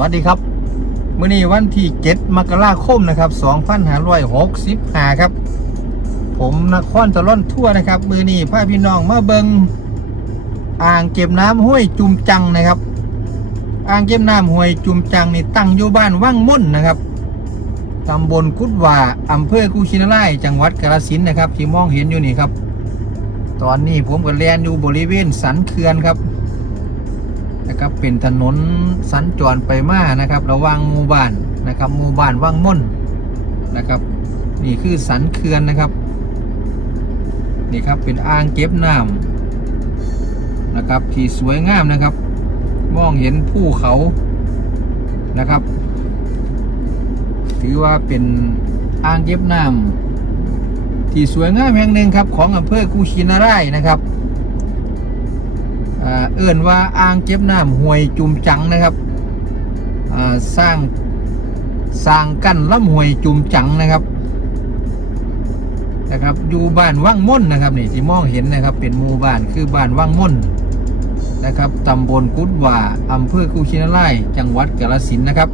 วัสดีครับมื้อนี้วันที่7มกราคมนะครับ2565ครับ ผมนครตะล่อนทั่วนะครับมื้อนี้พาพี่น้องมาเบิงอ่างเก็บน้ำห้วยจุมจังนะครับ อ่างเก็บน้ำห้วยจุมจังนี่ตั้งอยู่บ้านว่างมุ่นนะครับตำบลกุดว่าอำเภอกุชินารายจังหวัดกาฬสินนะครับ ที่มองเห็นอยู่นี่ครับ ตอนนี้ผมก็แลนอยู่บริเวณสันเขื่อนครับ นะครับเป็นถนนสัญจรไปมานะครับ ระหว่างหมู่บ้านนะครับหมู่บ้านว่างม่นนะครับ นี่คือสันเขื่อนนะครับ นี่ครับเป็นอ่างเก็บน้ำนะครับ ที่สวยงามนะครับ มองเห็นภูเขานะครับ ถือว่าเป็นอ่างเก็บน้ำที่สวยงามแห่งหนึ่งครับ ของอำเภอกุชินารายนะครับ เอื่นว่าอ่างเก็บน้ำห้วยจุมจังนะครับสร้างสร้างกั้นลำห้วยจุมจังนะครับนะครับอยู่บ้านว่างม่นนะครับนี่ที่มองเห็นนะครับ เป็นหมู่บ้านคือบ้านว่างม่นนะครับตำบลกุดว่าอำเภอกุชินารายจังหวัดกาฬสินนะครับ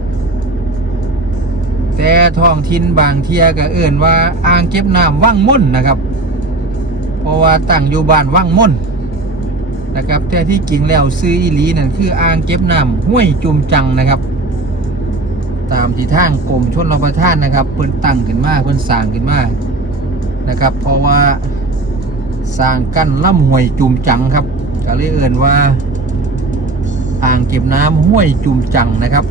แต่ท้องถิ่นบางเทียก็เอื่นว่าอ่างเก็บน้ำว่างม่นนะครับ เพราะว่าตั้งอยู่บ้านว่างม่น นะครับแต่ที่จริงแล้วซื้ออีหลีนั่นคืออ่างเก็บน้ำห้วยจุมจังนะครับ ตามที่ทางกรมชนรับประทานนะครับเพิ่นตั้งขึ้นมาเพิ่นสร้างขึ้นมานะครับ เพราะว่าสร้างกั้นลำห้วยจุมจังครับก็เลยเอ่นว่าอ่างเก็บน้ำห้วยจุมจังนะครับ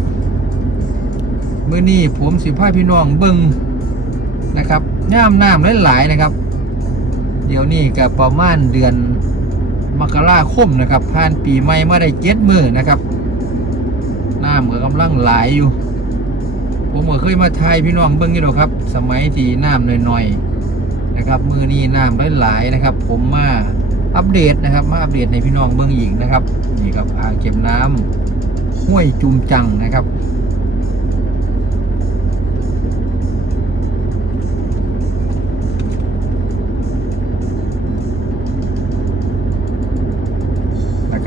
เมื่อนี้ผมสิพาพี่น้องเบิงนะครับย่ามน้ำหลายๆนะครับ เดี๋ยวนี้ก็ประมาณเดือน มกราคมนะครับ ผ่านปีใหม่มาได้เจ็ดมือนะครับน้ำก็กำลังไหลยอยู่ ผมก็เคยมาทายพี่น้องเบิ้งอยู่หรอครับ สมัยที่น้ำหน่อยๆนะครับ มือนี้น้ำหลายๆนะครับ ผมมาอัปเดตนะครับมาอัปเดตในพี่น้องเบิ้งอีกนะครับนี่ครับอ่างเก็บน้ำห้วยจุมจังนะครับ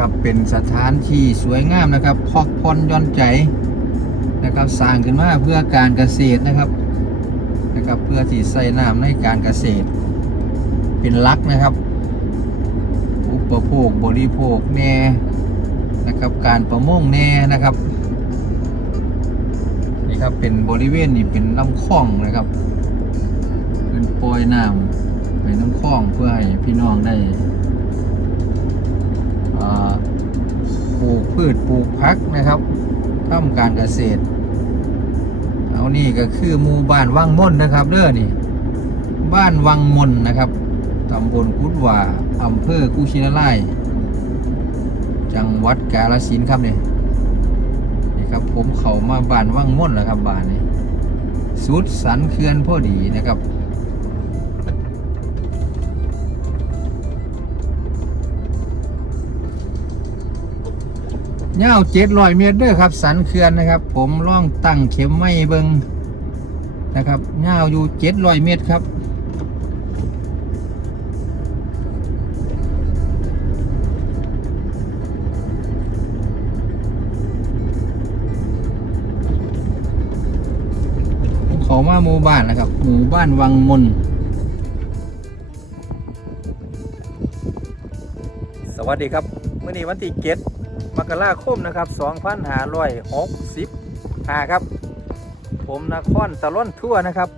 นะครับ เป็นสถานที่สวยงามนะครับพอกพรย่อนใจนะครับสร้างขึ้นมาเพื่อการเกษตรนะครับนะครับเพื่อที่ใส่น้ำในการเกษตร เป็นลักนะครับ อุปโภคบริโภคแน่นะครับการประมงแน่นะครับนี่ครับเป็นบริเวณนี่เป็นลำคลองนะครับเป็นปล่อยน้ำไปน้ำคลองเพื่อให้พี่น้องได้ อ่าป ลูกพืชปลูกพักนะครับทำการเกษตร เอานี่ก็คือหมู่บ้านวังม่นนะครับเด้อนี่ บ้านวังมนนะครับตำบลกุดว่าอำเภอกุชินารายจังหวัดกาฬสินธุ์ครับนี่นี่ครับผมเข้ามาบ้านวังม่นแล้วครับบ้านนี้สุดสันเขื่อนพอดีนะครับ ยาวเจ็ดร้อยเมตรเด้อครับ สันเขื่อนนะครับ ผมล่องตั้งเข็มไม่เบิงนะครับยาวอยู่เจ็ดร้อยเมตรครับเขามาหมู่บ้านนะครับ หมู่บ้านวังมน สวัสดีครับเมื่อนี้วันที่เจ็ด กราคมนะครับ2565ครับ ผมนครตะล่อนทั่วนะครับ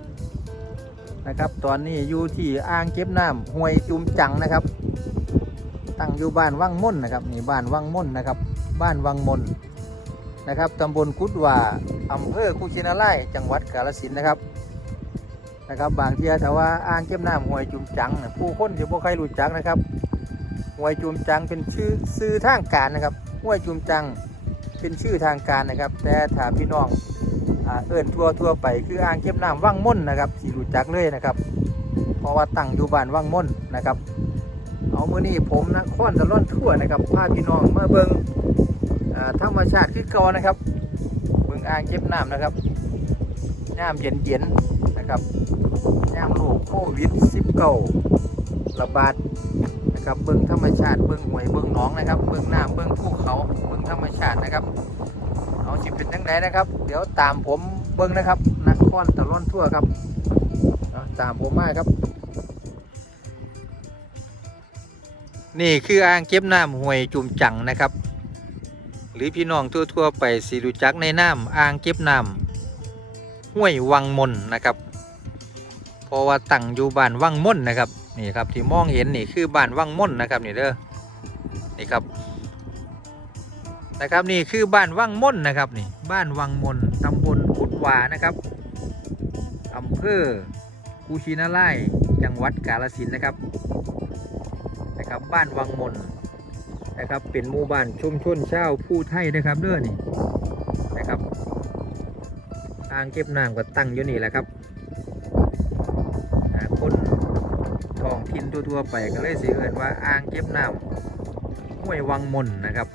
นะครับ ตอนนี้อยู่ที่อ่างเก็บน้ำห้วยจุมจังนะครับ ตั้งอยู่บ้านวังม่นนะครับนี่บ้านวังม่นนะครับ บ้านวังมนนะครับตำบลกุดว่าอำเภอกุชินารายจังหวัดกาฬสินนะครับนะครับบางเทียแต่ว่าอ่างเก็บน้ำห้วยจุมจังผู้คนจะบ่ใครรู้จักนะครับห้วยจุมจังเป็นชื่อชื่อทางการนะครับ ห้วยจุมจังเป็นชื่อทางการนะครับ แต่ถ้าพี่น้องอ่าเอิ่นทั่วทั่วไปคืออ่างเก็บน้ำว่างม่นนะครับสีรู้จักเลยนะครับ เพราะว่าตั้งอยู่บ้านว่างม่นนะครับ เอามือนี้ผมนะค้อนตะล่อนทั่วนะครับพาพี่น้องมาเบิงธรรมชาติคือเก่านะครับเบิงอ่างเก็บน้ำนะครับย่ามเย็นเย็นๆนะครับย่ามโรคโควิด19ระบาดนะครับเบิ้งธรรมชาติ เบิ้องหวยเบิ้องหนองนะครับ เบิ้องหน้ำเบิ้องภูเขาเบิ้องธรรมชาตินะครับ เอาสิเป็นยังไงนะครับ เดี๋ยวตามผมเบิ้องนะครับนักคอนตะล่อนทั่วครับตามผมมาครับ นี่คืออ่างเก็บน้ำห้วยจุ่มจังนะครับ หรือพี่น้องทั่วๆไปสิรู้จักในน้ำอ่างเก็บน้ำห้วยวังมนนะครับเพราะว่าตั้งอยู่บ้านวังม่นนะครับนี่ครับที่มองเห็นนี่คือบ้านวังม่นนะครับนี่เด้อ นี่ครับนะครับนี่คือบ้านวังม่นนะครับนี่บ้านวังมนตำบลกุดวานะครับอำเภอกูชินาไลยจังหวัดกาฬสินนะครับนะครับบ้านวังมนนะครับเป็นหมู่บ้านชุมชนชาวผู้ไทยนะครับเด้อนี่นะครับอ่างเก็บน้ำก็ตั้งอยู่นี่แหละครับคนท้องถิ่นทั่วๆไปก็เลยสิเอิ้นว่าอ่างเก็บน้ำ ห้วยวังมนนะครับ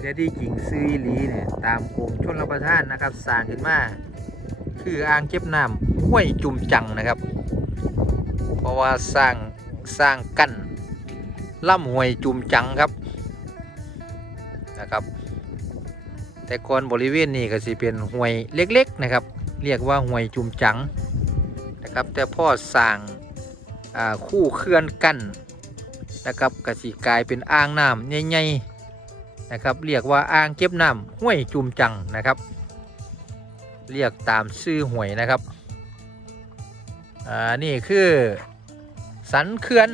แต่ที่จริงซื้อหลีเนี่ยตามกรมชนรับประทานนะครับสร้างขึ้นมาคืออ่างเก็บน้ำห้วยจุ่มจังนะครับ เพราะว่าสร้างสร้างกั้นล่ำห้วยจุ่มจังครับนะครับ แต่ก่อนบริเวณนี้ก็สิเป็นห้วยเล็กๆนะครับ เรียกว่าห้วยจุ่มจังนะครับ แต่พ่อสร้างคู่เคลื่อนกั้น นะครับกสิกลายเป็นอ่างน้ำใหญ่ๆนะครับ เรียกว่าอ่างเก็บน้ำห้วยจุมจังนะครับ เรียกตามชื่อห้วยนะครับอ่านี่คือสันเขื่อน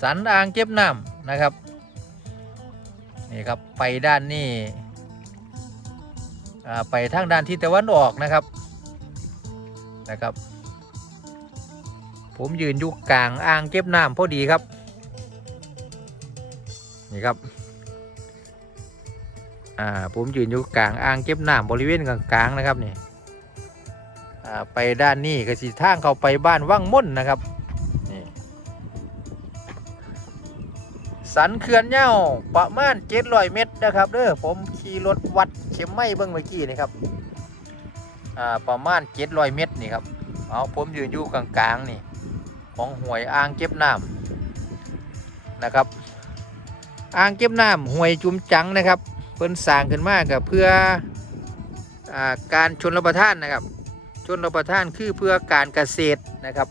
สันอ่างเก็บน้ำนะครับนี่ครับไปด้านนี้อ่าไปทางด้านทิศตะวันออกนะครับนะครับ ผมยืนอยู่กลางอ่างเก็บน้ำพอดีครับ นี่ครับอ่าผมยืนอยู่กลางอ่างเก็บน้ำบริเวณกลางๆนะครับนี่อ่าไปด้านนี้ก็สิทางเข้าไปบ้านว่างม่นนะครับนี่สันเขื่อนเง่าประมาณเจ็ดร้อยเมตรนะครับเด้อผมขี่รถวัดเข็มไม่เบิ้องเมื่อกี้นี่ครับอ่าประมาณเจ็ดร้อยเมตรนี่ครับเอาผมยืนอยู่กลางๆนี่ของห่วยอ่างเก็บน้ำนะครับ อ่างเก็บน้ำห้วยจุมจังนะครับ เพิ่นสร้างขึ้นมากับเพื่ออการชนรับประทานนะครับ ชนรับประทานคือเพื่อการเกษตรนะครับ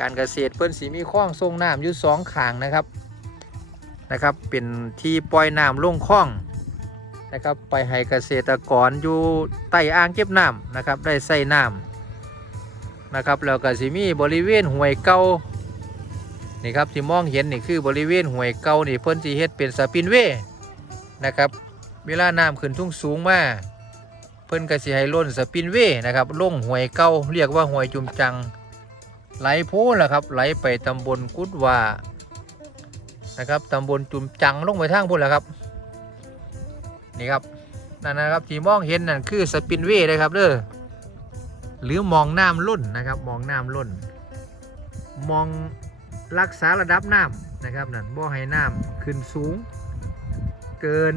การเกษตรเพิ่นสีมีคลองทรงน้ำอยู่สองขางนะครับนะครับ เป็นที่ปล่อยน้ำลงคลองนะครับ ไปให้เกษตรกรอยู่ใต้อ่างเก็บน้ำนะครับ ได้ใส่น้ำนะครับแล้วก็สิมีบริเวณห้วยเก่า นี่ครับที่มองเห็นนี่คือบริเวณห้วยเก่านี่เพิ่นสิเฮ็ดเป็นสปินเวย์นะครับเวลาน้ำขึ้นทุ่งสูงมากเพิ่นก็สิให้ล้นสปินเวย์นะครับลงห้วยเก่าเรียกว่าห้วยจุมจังไหลโพล่ะครับไหลไปตำบลกุดว่านะครับตำบลจุมจังลงไปทางพุ่นแหละครับนี่ครับนั่นนะครับที่มองเห็นนั่นคือสปินเวย์นะครับเด้อหรือมองน้ำล้นนะครับมองน้ำล้นมอง รักษาระดับน้ำนะครับนั่นบ่ให้น้ำขึ้นสูง เกิน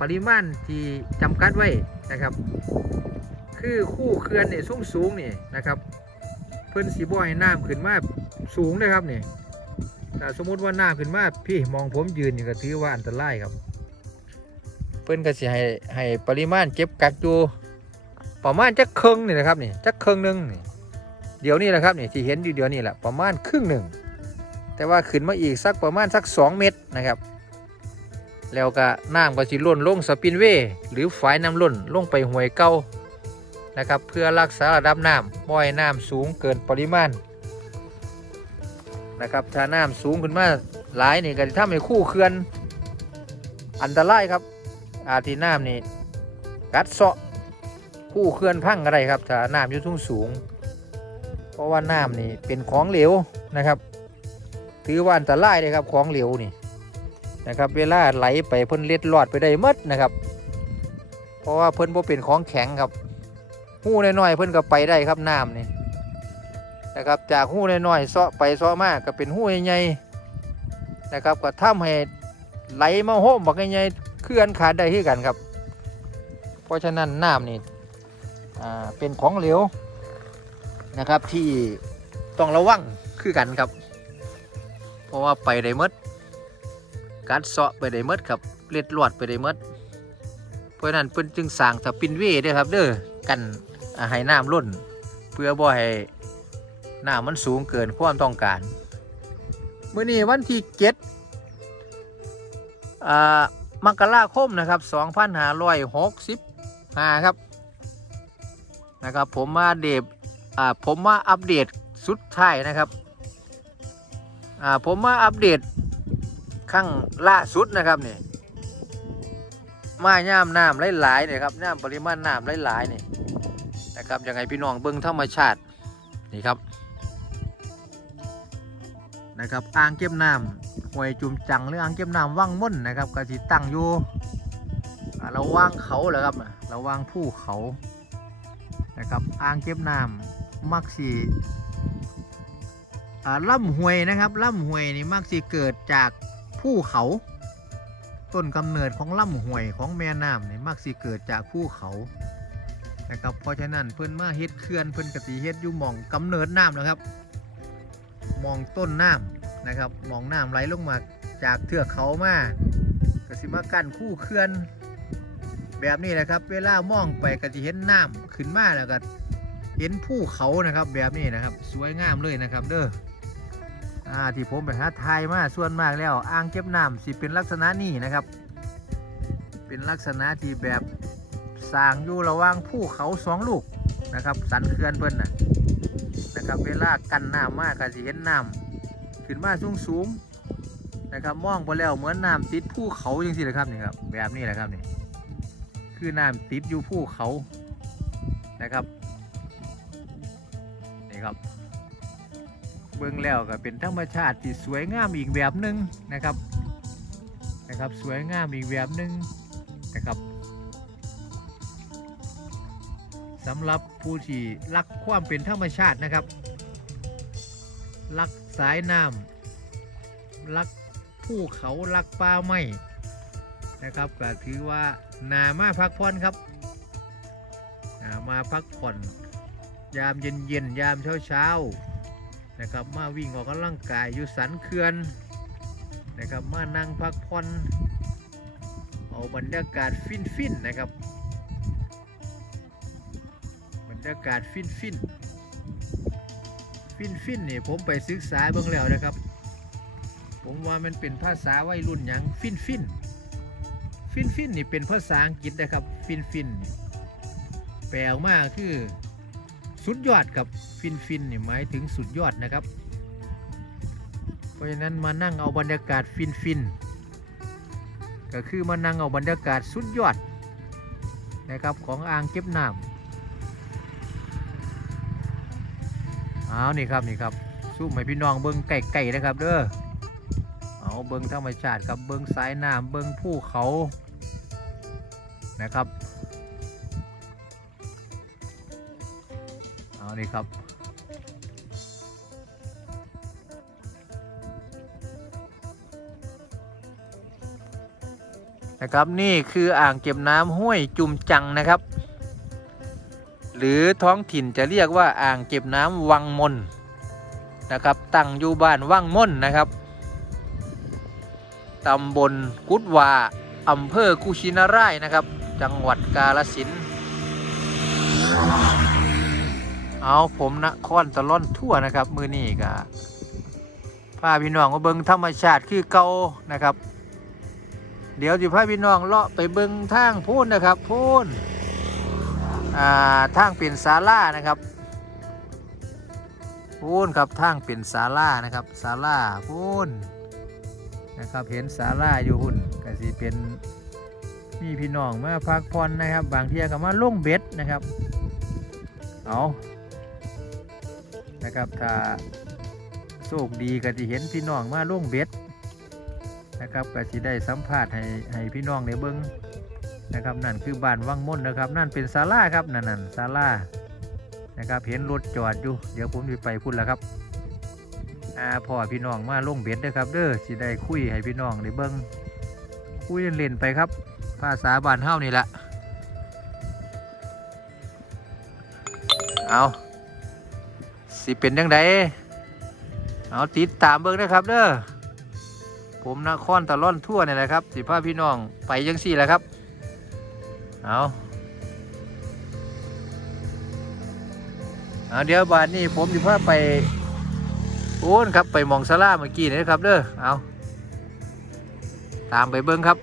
ปริมาณที่จำกัดไว้นะครับ คือคู่เขื่อนเนี่ยสูงสูงนี่นะครับเพิ่นสีบ่ให้น้ำขึ้นมาสูงนะครับนี่แต่สมมติว่าน้ำขึ้นมาพี่มองผมยืนนี่ก็ถือว่าอันตรายครับ เพิ่นก็สิให้ให้ปริมาณเก็บกักอยู่ประมาณจักครึ่งนี่นะครับนี่จักครึ่งหนึ่งนี่เดี๋ยวนี้แหละครับนี่ที่เห็นอยู่เดี๋ยวนี้แหละประมาณครึ่งหนึ่ง แต่ว่าขึ้นมาอีกสักประมาณสัก 2 เมตรนะครับ แล้วก็น้ำก็สิล้นลงสปินเวย์หรือฝายน้ำล้นลงไปห้วยเก่านะครับเพื่อรักษาระดับน้ำบ่อยน้ำสูงเกินปริมาณนะครับถ้าน้ำสูงขึ้นมาหลายนี่ก็จะทำให้คู่เขื่อนอันตรายครับ อาทิน้ำนี่กัดเซาะคู่เขื่อนพังอะไรครับถ้าน้ำอยู่สูงสูง เพราะว่าน้ำนี่เป็นของเหลวนะครับ ถือว่าอันตรายเลยครับของเหลวนี่นะครับ เวลาไหลไปเพิ่นเล็ดลอดไปได้มดนะครับ เพราะว่าเพิ่นบ่เป็นของแข็งครับหู้น้อยๆเพิ่นก็ไปได้ครับน้ำนี่นะครับจากหู้น้อยๆเซาะไปเซาะมากก็เป็นหู้ใหญ่ๆนะครับก็ทำให้ไหลมาโฮมบักใหญ่ๆเคลื่อนขาดได้ที่กันครับ เพราะฉะนั้นน้ำนี่เป็นของเหลวนะครับที่ต้องระวังคือกันครับ เพราะว่าไปได้หมดกัดเซาะไปได้หมดครับเล็ดลวดไปได้หมดเพราะนั้นเพิ่นจึงสร้างสปินเวย์เด้อครับเด้อกันให้น้ำล้น เพื่อบ่ให้น้ำมันสูงเกินความต้องการเมื้อนี้วันที่7อ่ามกราคมนะครับ2565ครับนะครับผมมาเดบอ่าผมมาอัปเดตสุดท้ายนะครับ อ่าผมมาอัปเดตข้างล่าสุดนะครับนี่มาย่ามน้ำหลายๆเนี่ยครับย่ามปริมาณน้ำหลายๆนี่นะครับยังไงพี่น้องเบิ้งธรรมชาตินี่ครับนะครับอ่างเก็บน้ำห้วยจุ่มจังหรืออ่างเก็บน้ำว่างม่นนะครับก็ที่ตั้งอยู่อ่าระว่างเขาเหรอครับระว่างภูเขานะครับอ่างเก็บน้ำมักสี ล่ำหวยนะครับล่ำหวยนี่มักสีเกิดจากภูเขา ต้นกำเนิดของล่ำหวยของแม่น้ำนี่มักสิเกิดจากภูเขานะครับเพราะฉะนั้นเพิ่นมาเฮ็ดเขื่อนเพิ่นกติเฮ็ดอยู่หมองกำเนิดน้ำนะครับมองต้นน้ำนะครับมองน้ำไหลลงมาจากเทือกเขามาก็สิมากั้นคู่เขื่อนแบบนี้แหละครับ เวลามองไปก็จะเห็นน้ำขึ้นมาแล้วก็เห็นภูเขานะครับ แบบนี้นะครับ สวยงามเลยนะครับ เด้อ อ่าที่ผมไปหาทายมาส่วนมากแล้วอ่างเก็บน้ำสิเป็นลักษณะนี้นะครับ เป็นลักษณะที่แบบสร้างอยู่ระหว่างภูเขาสองลูกนะครับ สันเขื่อนเพิ่นนะนะครับ เวลากันน้ำมากก็สิเห็นน้ำขึ้นมาสูงสูงนะครับมองไปแล้วเหมือนน้ำติดภูเขาจริงๆเลยครับนี่ครับแบบนี้แหละครับนี่คือน้ำติดอยู่ภูเขานะครับนี่ครับ เบื้องแล้วก็เป็นธรรมชาติที่สวยงามอีกแบบหนึ่งนะครับนะครับสวยงามอีกแบบหนึ่งนะครับสำหรับผู้ที่รักความเป็นธรรมชาตินะครับรักสายน้ำรักภูเขารักป่าไม้นะครับก็ถือว่านามาพักผ่อนครับนามาพักผ่อน ยามเย็นเย็นยามเช้าเช้า นะครับมาวิ่งออกกำลังกายอยู่สันเขื่อนนะครับมานั่งพักผ่อนเอาบรรยากาศฟินฟินๆนะครับ บรรยากาศฟินฟินฟินฟินๆนี่ผมไปศึกษาเบ้างแล้วนะครับ ผมว่ามันเป็นภาษาวัยรุ่นหยังฟินฟินๆฟินฟินนี่เป็นภาษาอังกฤษนะครับฟินฟินแปลออกมาคือ สุดยอดกับฟินฟินนี่หมายถึงสุดยอดนะครับ เพราะฉะนั้นมานั่งเอาบรรยากาศฟินฟินก็คือมานั่งเอาบรรยากาศสุดยอดนะครับของอ่างเก็บน้ำเอานี่ครับนี่ครับสู้ให้พี่น้องเบิ้งไก่ๆนะครับเด้อเอาเบิ้งธรรมชาติครับเบิ้งสายน้ำเบิ้งภูเขานะครับ นี่ครับ นะครับนี่คืออ่างเก็บน้ำห้วยจุมจังนะครับ หรือท้องถิ่นจะเรียกว่าอ่างเก็บน้ำวังมนนะครับ ตั้งอยู่บ้านวังมนนะครับตำบลกุดวาอำเภอกุชินารายนะครับ จังหวัดกาลสิน เอาผมนะคอนตะล่อนทั่วนะครับ มือนี่กะพาพี่น้องมาเบิงธรรมชาติคือเก่านะครับ เดี๋ยวจะพาพี่น้องเลาะไปเบิงทางพูนนะครับพูนอ่าทางเป็นศาลานะครับพูนครับทางเป็นศาลานะครับศาลาพูนนะครับเห็นศาลาอยู่หุ่นก็สิเป็นมีพี่น้องมาพักผ่อนนะครับ บางเที่ยก็มาลงเบ็ดนะครับเอา นะครับถ้าโชคดีก็จะเห็นพี่น้องมาล่งเบ็ดนะครับก็สิได้สัมภาษณ์ให้ให้พี่น้องในเบิ้งนะครับนั่นคือบ้านวังม่นนะครับ นั่นเป็นศาลาครับนั่นนั่นศาลานะครับเห็นรถจอดอยู่ เดี๋ยวผมจะไปพุ่นแล้วครับอ่าพ่อพี่น้องมาล่งเบ็ดเด้อครับเด้อสิได้คุยให้พี่น้องได้เบิ่งคุยเล่นไปครับ ภาษาบ้านเฮานี่แหละเอา สิเป็นยังไงเอาติดตามเบิ่งนะครับเด้อผมนครตะล่อนทั่วนี่แหละครับ สิพาพี่น้องไปยังสี่แหละครับ เอาเอาเดี๋ยวบาทนี้ผมจะพาไปโอ้นครับไปมองสลาเมื่อกี้นี่นะครับเด้อเอาตามไปเบิ้งครับ